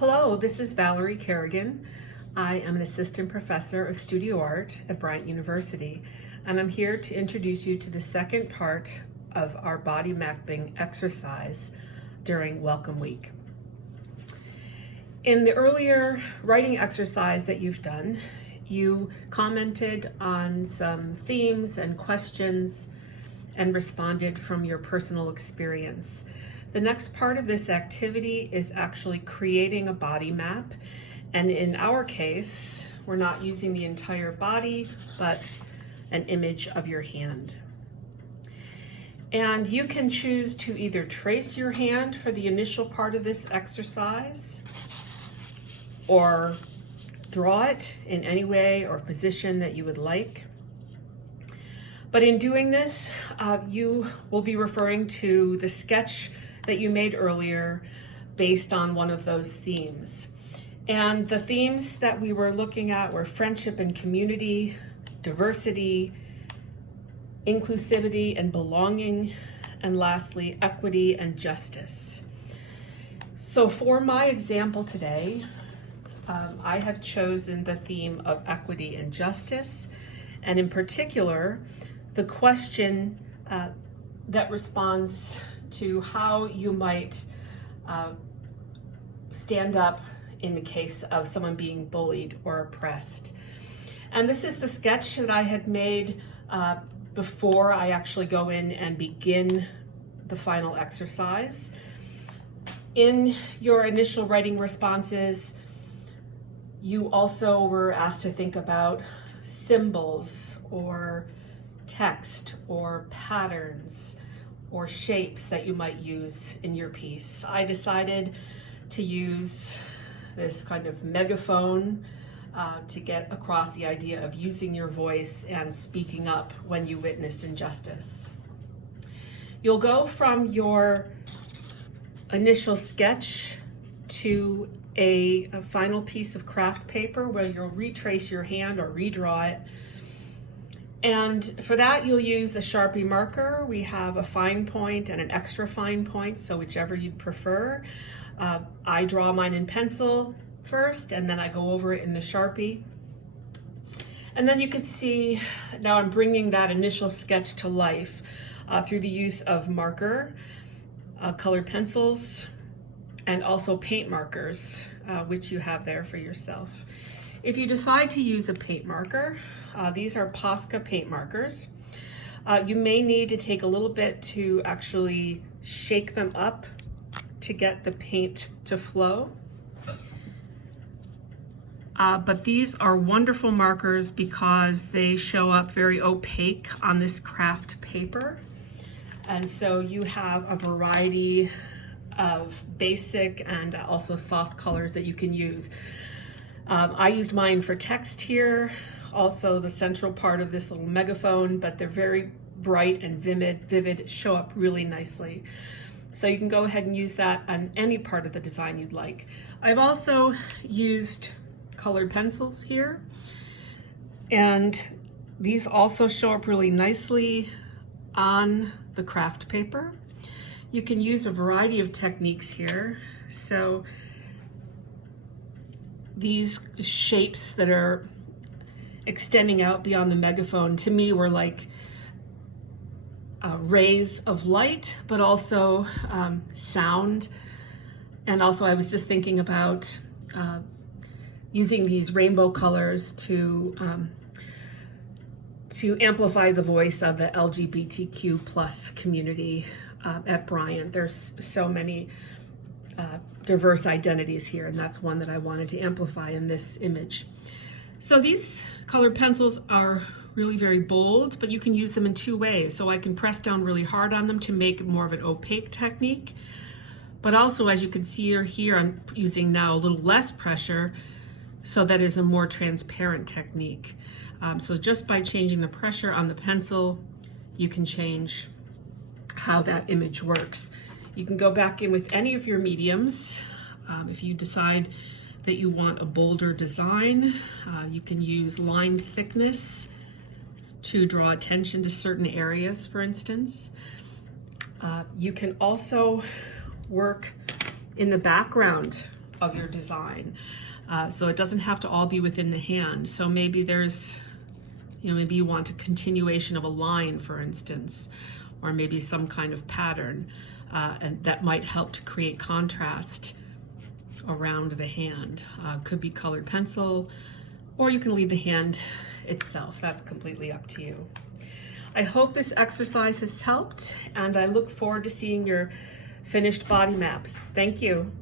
Hello, this is Valerie Kerrigan. I am an assistant professor of studio art at Bryant University, and I'm here to introduce you to the second part of our body mapping exercise during Welcome Week. In the earlier writing exercise that you've done, you commented on some themes and questions and responded from your personal experience. The next part of this activity is actually creating a body map. And in our case, we're not using the entire body, but an image of your hand. And you can choose to either trace your hand for the initial part of this exercise, or draw it in any way or position that you would like. But in doing this, you will be referring to the sketch that you made earlier based on one of those themes. And the themes that we were looking at were friendship and community, diversity, inclusivity and belonging, and lastly, equity and justice. So for my example today, I have chosen the theme of equity and justice, and in particular, the question that responds to how you might stand up in the case of someone being bullied or oppressed. And this is the sketch that I had made before I actually go in and begin the final exercise. In your initial writing responses, you also were asked to think about symbols or text or patterns or shapes that you might use in your piece. I decided to use this kind of megaphone to get across the idea of using your voice and speaking up when you witness injustice. You'll go from your initial sketch to a final piece of craft paper where you'll retrace your hand or redraw it. And for that, you'll use a Sharpie marker. We have a fine point and an extra fine point, so whichever you'd prefer. I draw mine in pencil first, and then I go over it in the Sharpie. And then you can see now I'm bringing that initial sketch to life through the use of marker, colored pencils, and also paint markers, which you have there for yourself. If you decide to use a paint marker, these are Posca paint markers. You may need to take a little bit to actually shake them up to get the paint to flow. But these are wonderful markers because they show up very opaque on this craft paper. And so you have a variety of basic and also soft colors that you can use. I used mine for text here, also the central part of this little megaphone, but they're very bright and vivid, show up really nicely. So you can go ahead and use that on any part of the design you'd like. I've also used colored pencils here, and these also show up really nicely on the craft paper. You can use a variety of techniques here. So these shapes that are extending out beyond the megaphone to me were like rays of light, but also sound. And also I was just thinking about using these rainbow colors to amplify the voice of the LGBTQ plus community at Bryant. There's so many diverse identities here, and that's one that I wanted to amplify in this image. So these colored pencils are really very bold, but you can use them in two ways. So I can press down really hard on them to make more of an opaque technique, but also, as you can see here, I'm using now a little less pressure, so that is a more transparent technique. So just by changing the pressure on the pencil, you can change how that image works. You can go back in with any of your mediums. If you decide that you want a bolder design, you can use line thickness to draw attention to certain areas, for instance. You can also work in the background of your design. So it doesn't have to all be within the hand. So maybe there's, maybe you want a continuation of a line, for instance, or maybe some kind of pattern, and that might help to create contrast around the hand. Could be colored pencil, or you can leave the hand itself. That's completely up to you. I hope this exercise has helped, and I look forward to seeing your finished body maps. Thank you.